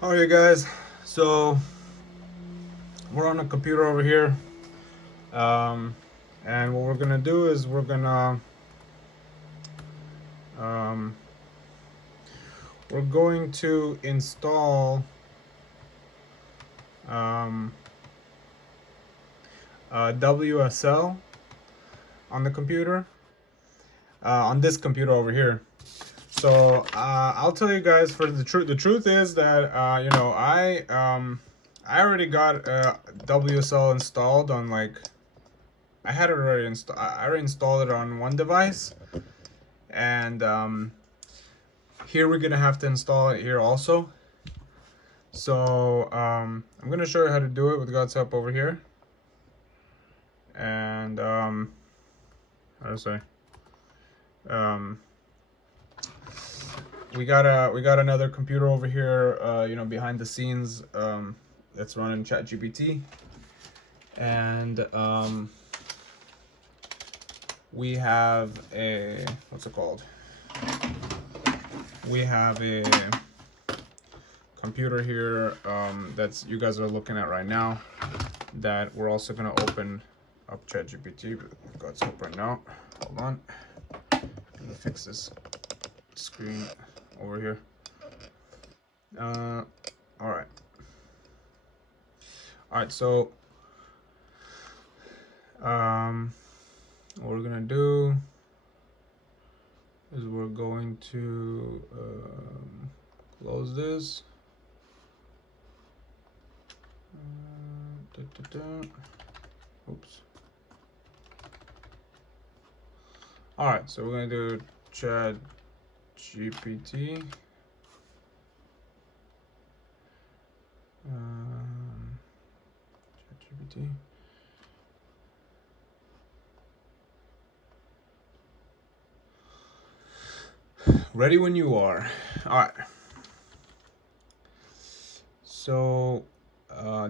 All right, guys. So we're on a computer over here, um, and what we're gonna do is um, we're going to install um, WSL on the computer, on this computer over here. So I'll tell you guys for the truth. The truth is that I already got WSL installed on like I had it already installed. I already installed it on one device, and here we're gonna have to install it here also. So I'm gonna show you how to do it with God's help over here. And how to say, um, we got another computer over here, behind the scenes, that's running ChatGPT, and we have a what's it called? We have a computer here that's you guys are looking at right now, that we're also gonna open up ChatGPT. I've got it right now. Hold on. I'm gonna fix this screen over here. All right. All right. So, what we're gonna do is we're going to close this. Oops. All right, so we're gonna do Chat GPT. Chat GPT. Ready when you are. All right. So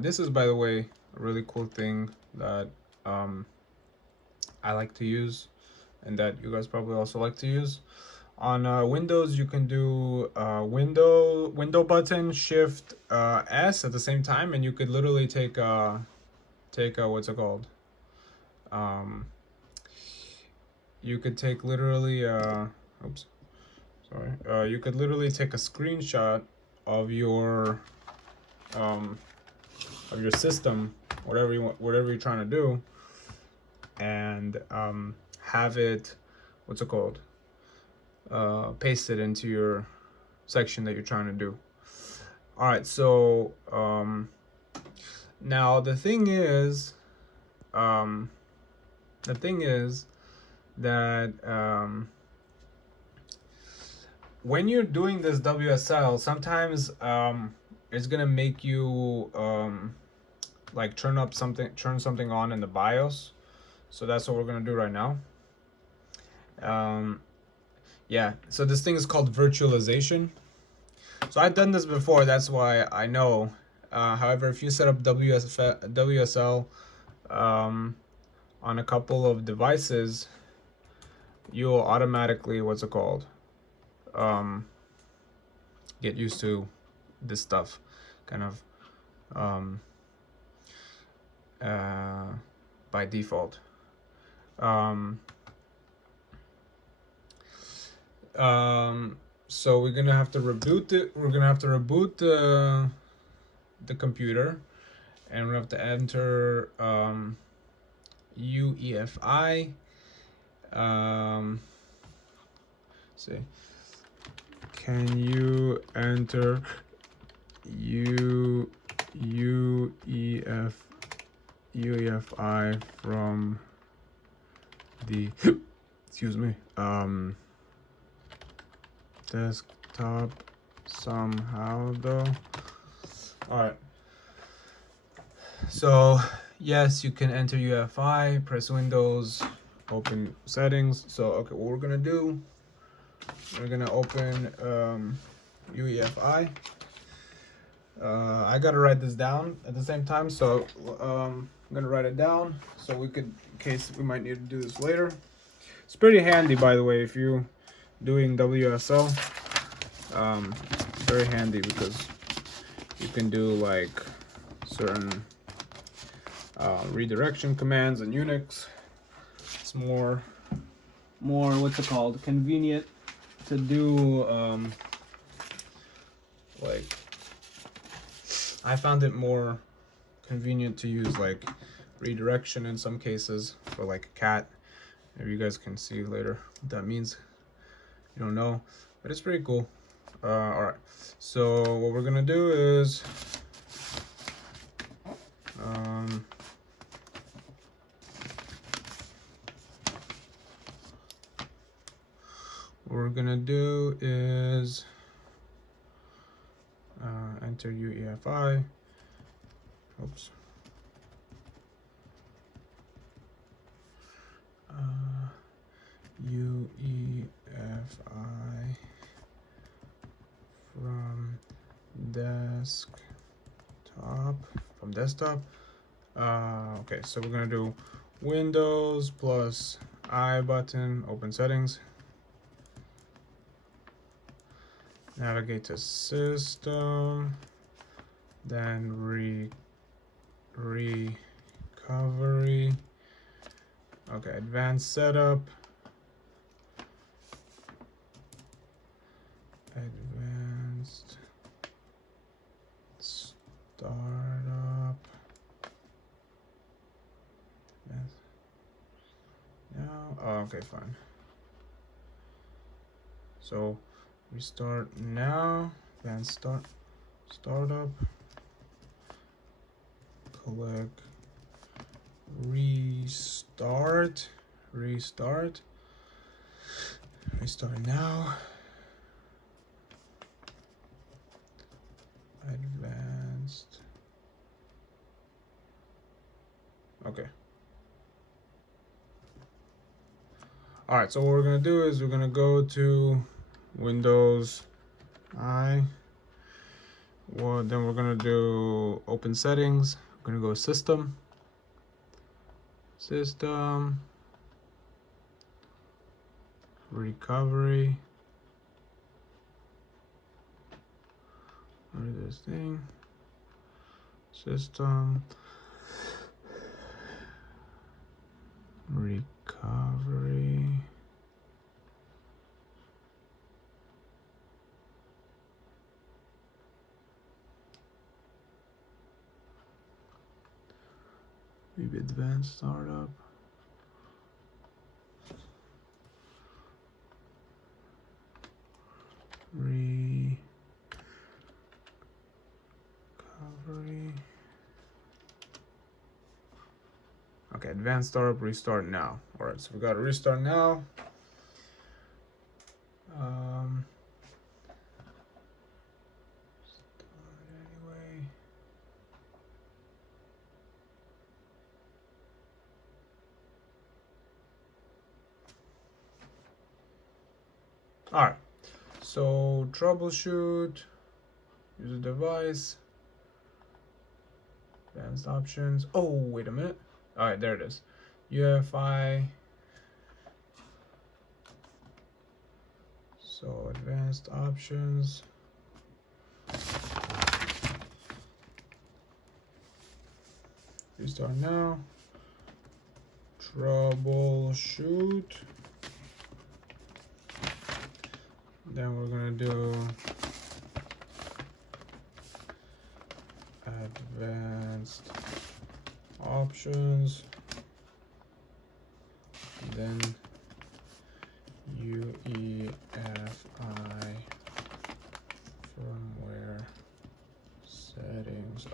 this is, by the way, a really cool thing that I like to use, and that you guys probably also like to use. On Windows, you can do window button Shift S at the same time, and you could literally take what's it called? You could take literally oops, sorry. You could literally take a screenshot of your system, whatever you're trying to do, and have it, what's it called? Paste it into your section that you're trying to do. All right, so now the thing is that when you're doing this WSL, sometimes it's gonna make you like turn something on in the BIOS. So that's what we're gonna do right now. Yeah, so this thing is called virtualization. So I've done this before, that's why I know. However, if you set up WSL on a couple of devices, you'll automatically, what's it called? Get used to this stuff, kind of by default. So we're gonna have to reboot it. We're gonna have to reboot the computer, and we have to enter UEFI. See, can you enter UEFI from the excuse me desktop somehow though? All right, so yes, you can enter UEFI, press Windows, open settings. So okay, what we're gonna do, we're gonna open UEFI. I gotta write this down at the same time, so I'm gonna write it down so we could, in case we might need to do this later. It's pretty handy, by the way, if you're doing WSL. Very handy, because You can do like certain redirection commands in Unix. It's more what's it called, convenient to do. Like, I found it more convenient to use like redirection in some cases for like a cat. Maybe you guys can see later what that means. You don't know, but it's pretty cool. All right, so what we're gonna do is enter UEFI. Oops. UEFI from desktop. Okay, so we're gonna do Windows plus I button, open settings, navigate to system, then recovery. Okay, advanced setup, advanced startup. Now, oh, okay, fine. So restart now, then startup, click restart now, advanced. Okay. All right, so what we're gonna do is we're gonna go to Windows I. Well, then we're gonna do open settings. We're gonna go system, recovery. What is this thing? System, recovery. Maybe advanced startup. Recovery. Okay, advanced startup, restart now. All right, so we got to restart now. Start anyway. All right, so troubleshoot, use a device, advanced options. Oh, wait a minute. All right, there it is. UEFI. So advanced options. Restart now. Troubleshoot. Then we're gonna do advanced options. Then UEFI firmware settings.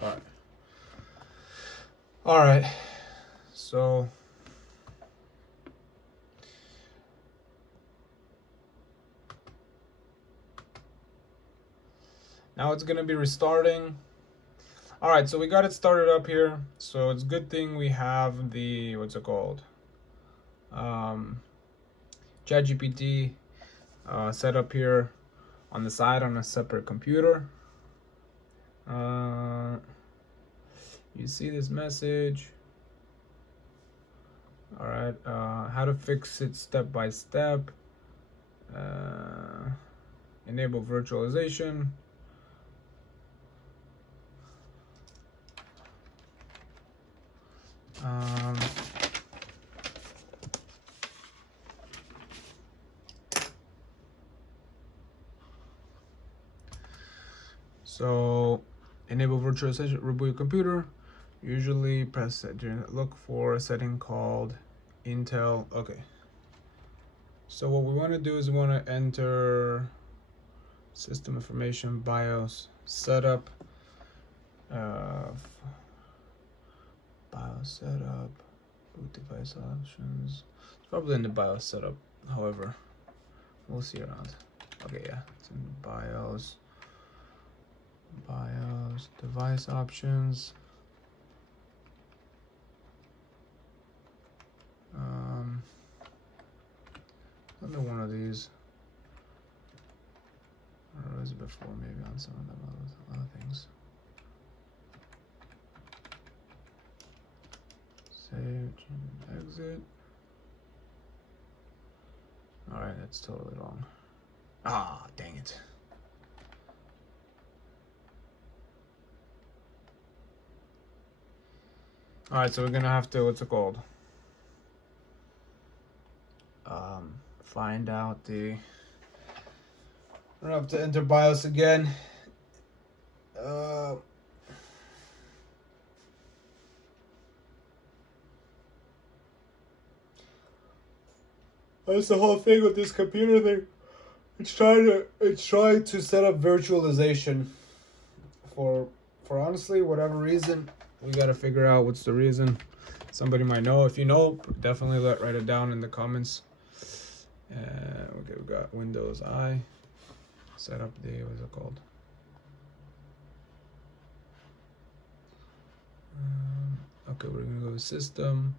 All right. So now it's gonna be restarting. All right, so we got it started up here. So it's a good thing we have the, what's it called? ChatGPT set up here on the side on a separate computer. You see this message. All right, how to fix it step by step. Enable virtualization. Um, so enable virtualization, reboot your computer. Usually press look for a setting called Intel. Okay. So what we want to do is we want to enter system information, BIOS, setup, BIOS setup, boot device options. It's probably in the BIOS setup. However, we'll see around. Okay, yeah, it's in BIOS. BIOS device options. Another one of these. Or was it before? Maybe on some of the other things. Save, exit. Alright, that's totally wrong. Ah, dang it. Alright, so we're gonna have to, what's it called? Find out the, we're gonna have to enter BIOS again. That's the whole thing with this computer thing. It's trying to set up virtualization for honestly whatever reason. We gotta figure out what's the reason. Somebody might know. If you know, definitely write it down in the comments. Okay, we got Windows I. Set up the, what's it called? Okay, we're gonna go to System,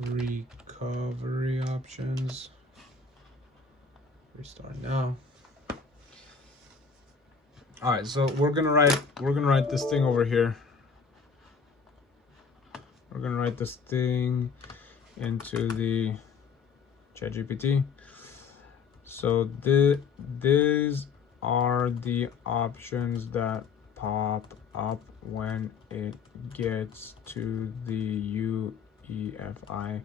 Recovery Options. Restart now. All right, so we're gonna write this thing over here. We're gonna write this thing into the ChatGPT. So these are the options that pop up when it gets to the UEFI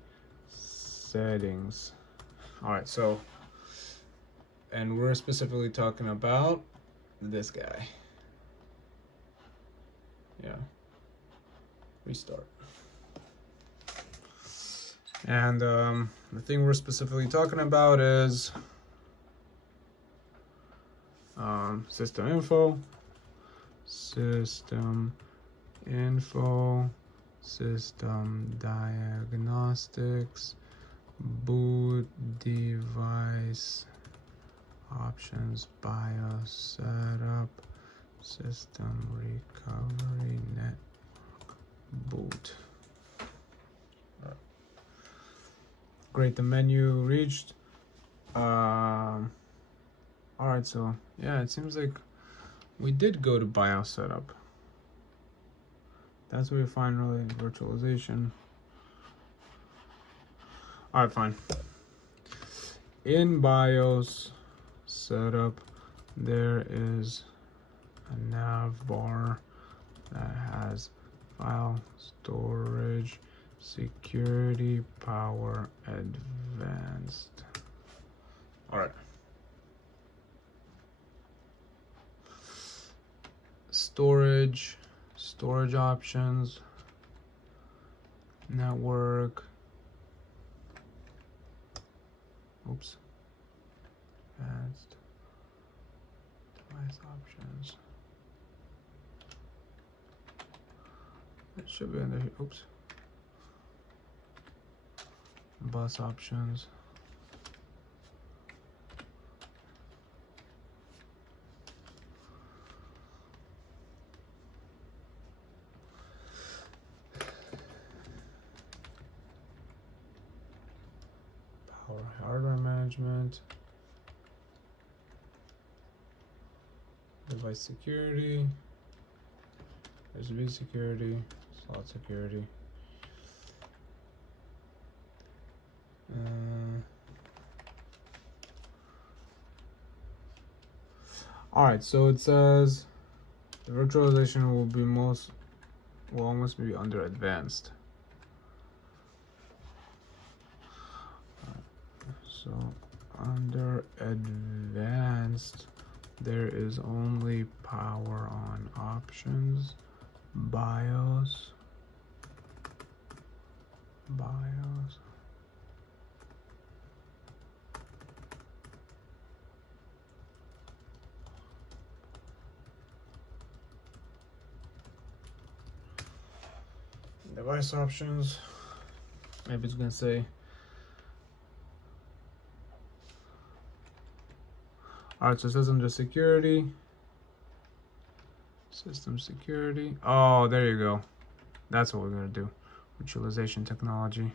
settings. All right, so, and we're specifically talking about this guy. Yeah. Restart. And the thing we're specifically talking about is system info, system diagnostics, boot device options, BIOS setup, system recovery, network boot. Great, the menu reached. All right, so yeah, it seems like we did go to BIOS setup. That's where you find really virtualization. All right, fine. In BIOS setup, there is a nav bar that has file storage, security, power, advanced. All right. Storage options, network, oops, advanced device options. It should be under here. Oops. Bus options. Power hardware management. Device security. USB security. Slot security. All right, so it says the virtualization will be most will almost be under advanced. So under advanced, there is only power on options, BIOS, device options. Maybe it's gonna say, all right, so it says under security, system security. Oh, there you go. That's what we're gonna do. Virtualization technology.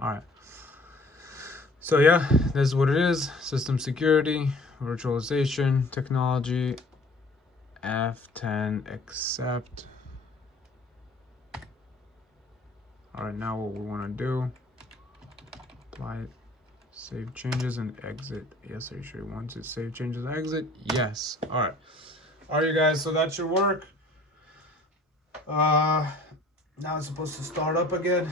All right. So yeah, this is what it is. System security, virtualization technology, F10 accept. All right, now what we want to do, apply it, save changes and exit. Yes, are you sure you want to save changes and exit? Yes. All right. All right, you guys, so that should work. Now it's supposed to start up again.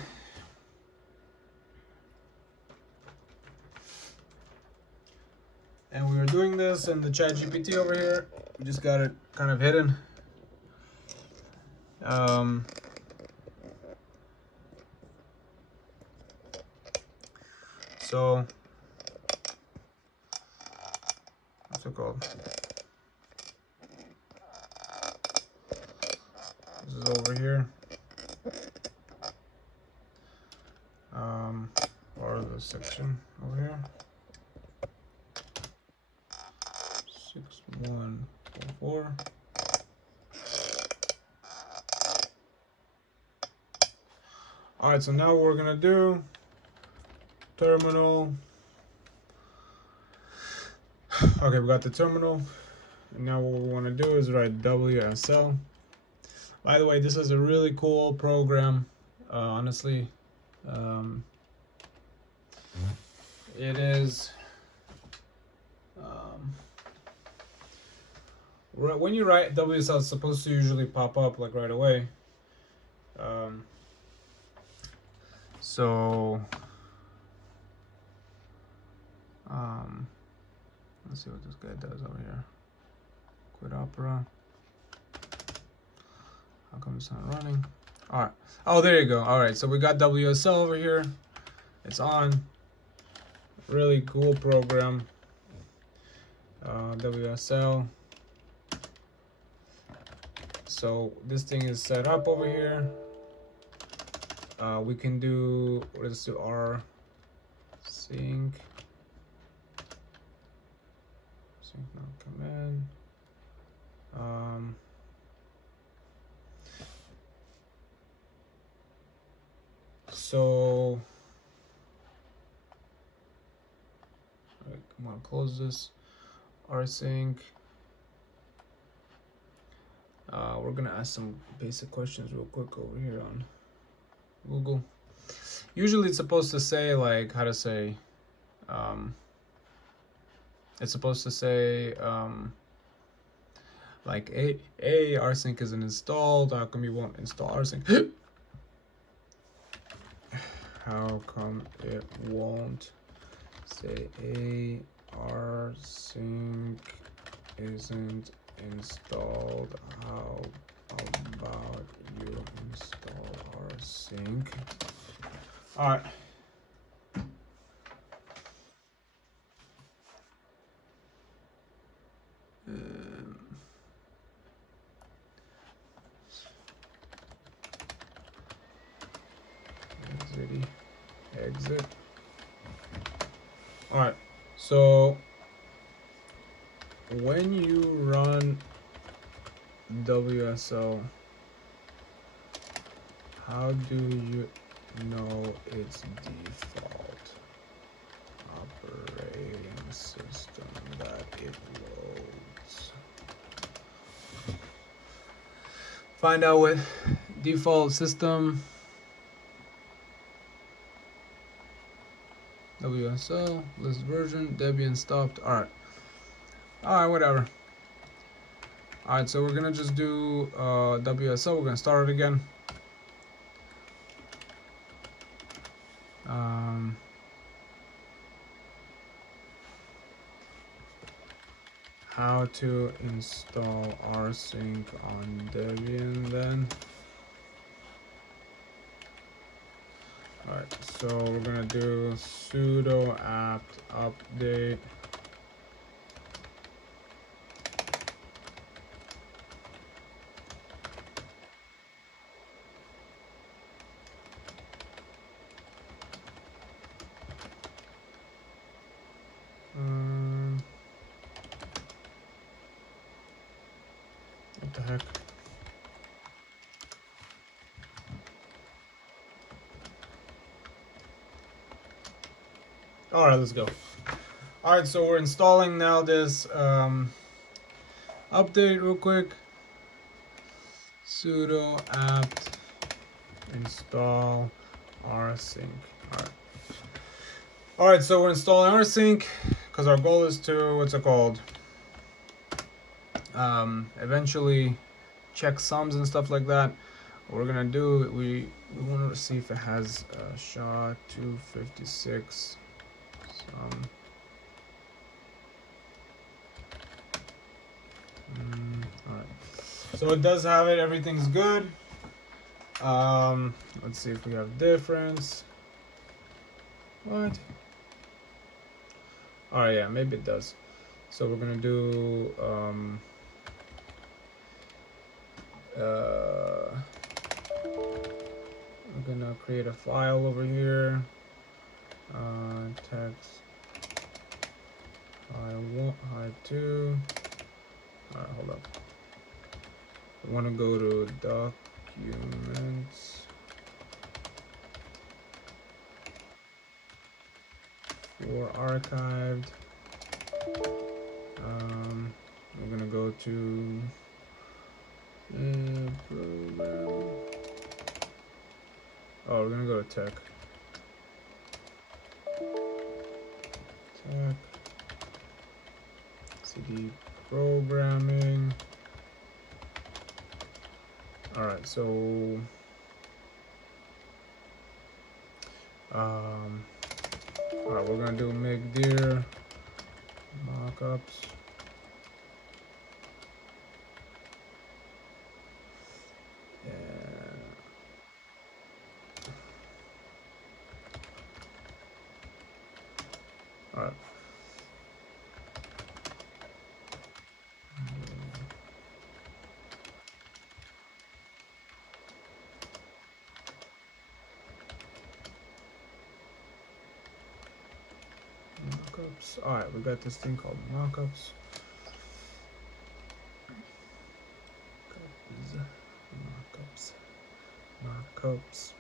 And we were doing this in the chat GPT over here. We just got it kind of hidden. So what's it called? This is over here. Or the section over here. 6144. All right, so now what we're gonna do, terminal. Okay, we got the terminal. And now what we want to do is write WSL. By the way, this is a really cool program. Honestly, it is. When you write WSL, it's supposed to usually pop up like right away. So let's see what this guy does over here. Quit Opera. How come it's not running? All right. Oh, there you go. All right. So we got WSL over here. It's on. Really cool program. WSL. So this thing is set up over here. We can do, let's do R sync. Sync now command. So I'm gonna close this. Rsync. We're gonna ask some basic questions real quick over here on Google. Usually it's supposed to say like how to say. It's supposed to say like rsync isn't installed. How come you won't install rsync? How come it won't say rsync isn't installed? How about you install rsync? All right. Exit. All right. So when you run WSL, how do you know its default operating system that it loads? Find out what default system. WSL, list version, Debian stopped. All right, whatever. Alright, so we're gonna just do WSL. We're gonna start it again. How to install rsync on Debian then. Alright, so we're gonna do sudo apt update. What the heck? Alright, let's go. Alright, so we're installing now this update real quick. Sudo apt install rsync. Alright, so we're installing rsync because our goal is to, what's it called? Eventually check sums and stuff like that. What we're gonna do, we want to see if it has SHA-256 sum. Alright, so it does have it, everything's good. Let's see if we have difference. What? Alright, yeah, maybe it does. So we're gonna do we're gonna create a file over here. Text hi1 hi2. Alright, hold up. We want to go to documents for archived. We're gonna go to program. Oh, we're gonna go to tech. CD programming. Alright, so alright, we're gonna do make dir mockups. Alright. Mockups. Alright, we got this thing called mockups. Mockups.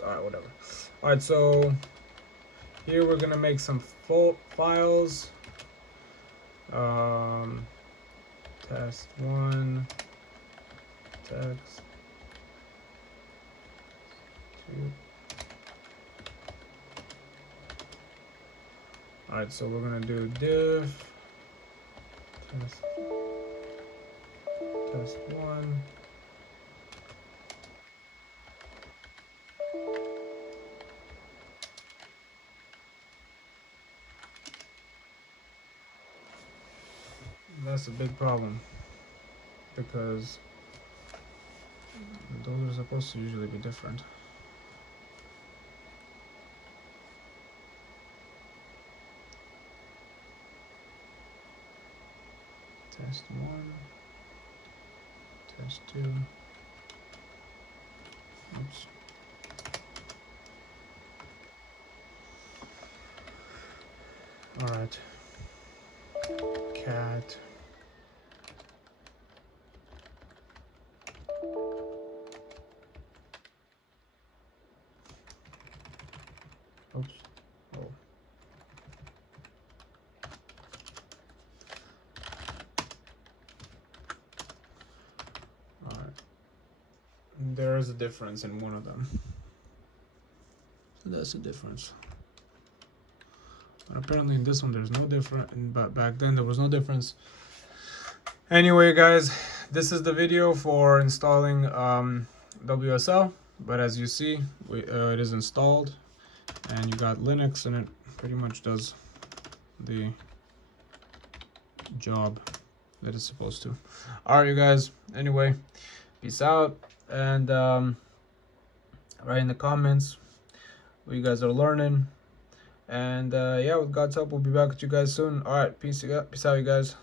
Alright, whatever. Alright, so here we're gonna make some full files. Test one, text two. Alright, so we're gonna do diff test one. That's a big problem because those are supposed to usually be different. Test one, test two. Oops. All right. Cat. Oops. Oh. All right. There is a difference in one of them. So that's the difference. And apparently in this one there's no difference, but back then there was no difference. Anyway, guys, this is the video for installing WSL. But as you see, it is installed, and you got Linux, and it pretty much does the job that it's supposed to. All right, you guys. Anyway, peace out, and write in the comments what you guys are learning. And yeah, with God's help, we'll be back with you guys soon. All right, peace out, you guys.